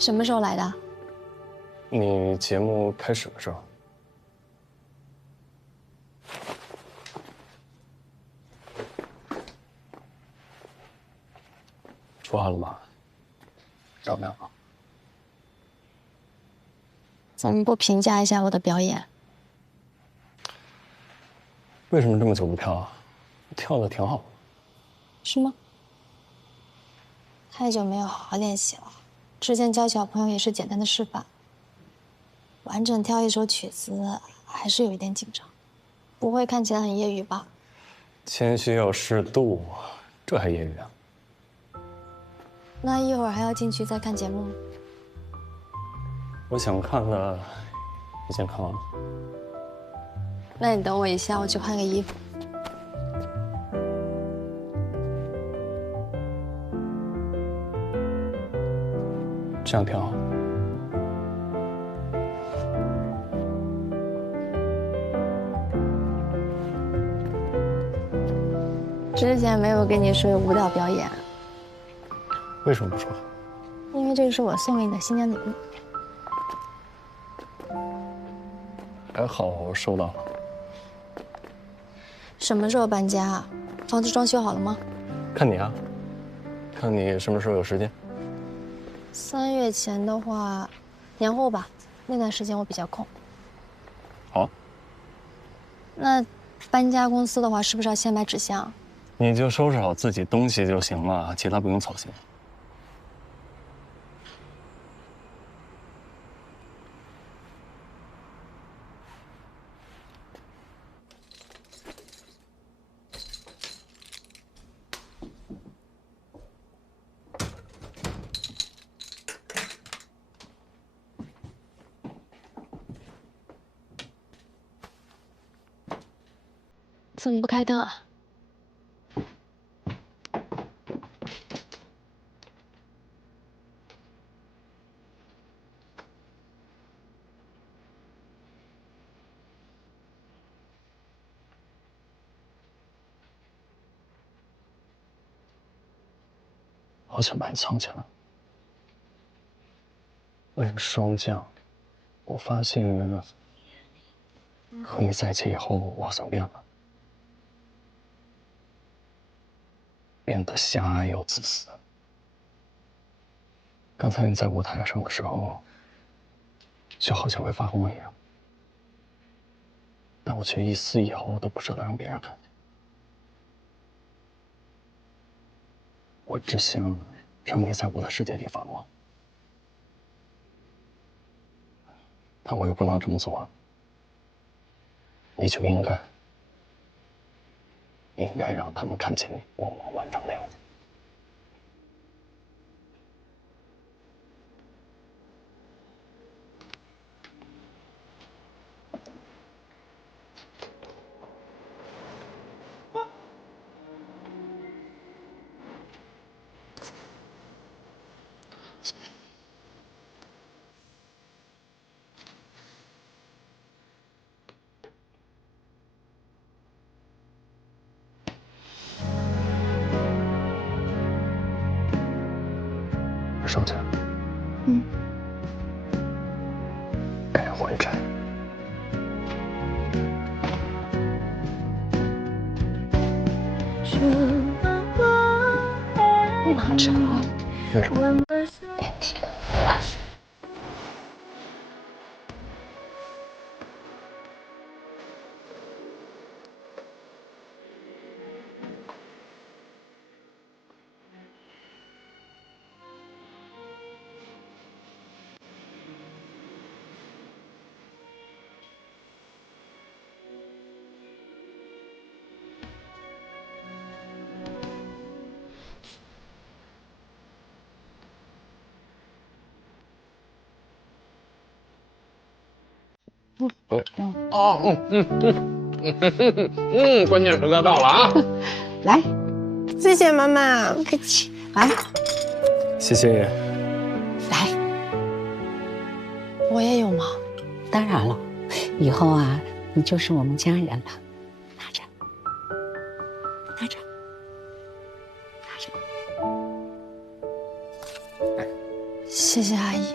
什么时候来的？你节目开始的时候。说好了吗？怎么样？怎么不评价一下我的表演？为什么这么久不跳啊？跳的挺好。是吗？太久没有好好练习了。之前教小朋友也是简单的示范。完整跳一首曲子还是有一点紧张，不会看起来很业余吧？谦虚要适度，这还业余啊？那一会儿还要进去再看节目吗？我想看的已经看完了。那你等我一下，我去换个衣服。这样挺好。之前没有跟你说有舞蹈表演，为什么不说？因为这个是我送给你的新年礼物。还好我收到了。什么时候搬家？房子装修好了吗？看你啊，看你什么时候有时间。三月前的话，年后吧，那段时间我比较空。好。那搬家公司的话，是不是要先买纸箱？你就收拾好自己东西就行了，其他不用操心。怎么不开灯啊？好想把你藏起来。为了霜降，我发现和你在一起以后，我好像变了，变得狭隘又自私。刚才你在舞台上的时候，就好像会发光一样，但我却一丝一毫都不舍得让别人看见。我只想让你在我的世界里发光，但我又不能这么做。你就应该，应该让他们看见你默默完成的样收起来。嗯。该还债。拿着。为什么？哦，嗯嗯嗯嗯嗯，关键时刻到了啊！来，谢谢妈妈，不客气。来，谢谢。来，我也有吗？当然了，以后啊，你就是我们家人了。拿着，拿着，拿着。谢谢阿姨。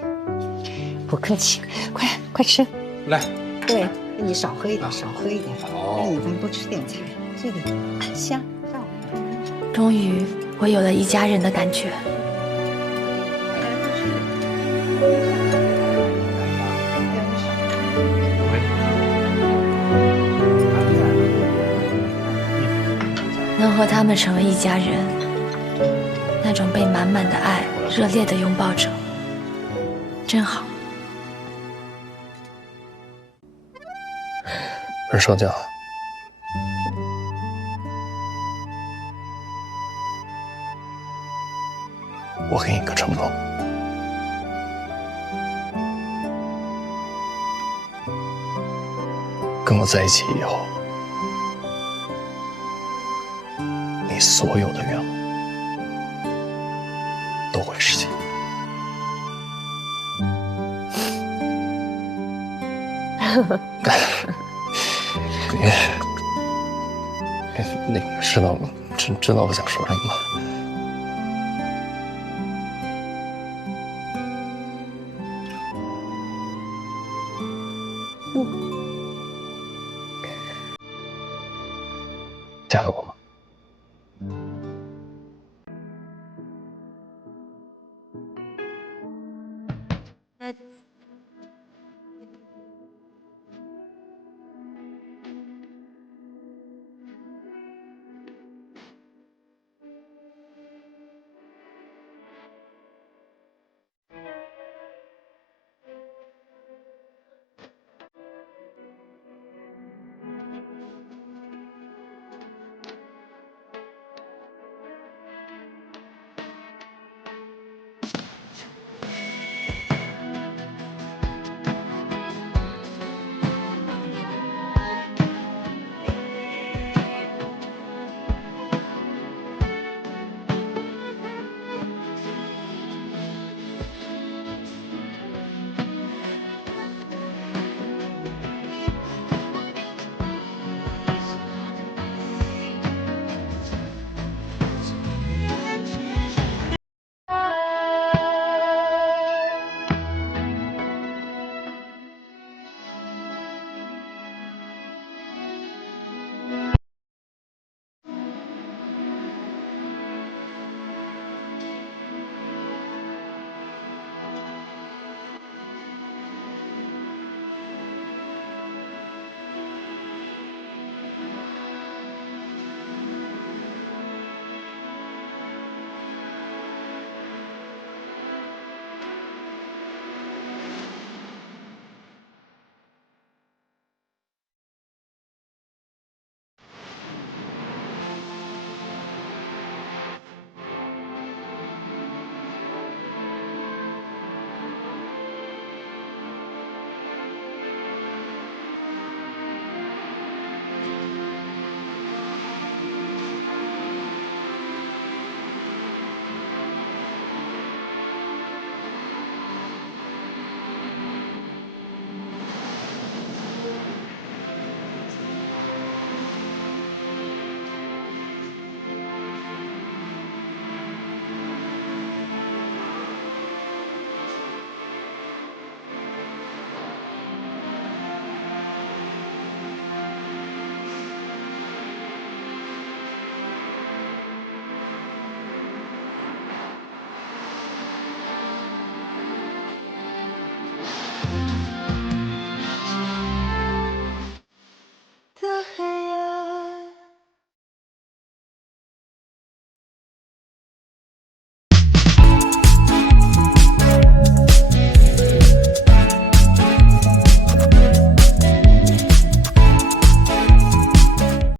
不客气，快快吃。来，对，你少喝一点，少喝一点。那你咱多吃点菜，这个香照。终于，我有了一家人的感觉。能和他们成为一家人，那种被满满的爱热烈的拥抱着，真好。任少将，我给你个承诺，跟我在一起以后，你所有的愿望都会实现。你，那个知道，知知道我想说什么？嫁给我吗？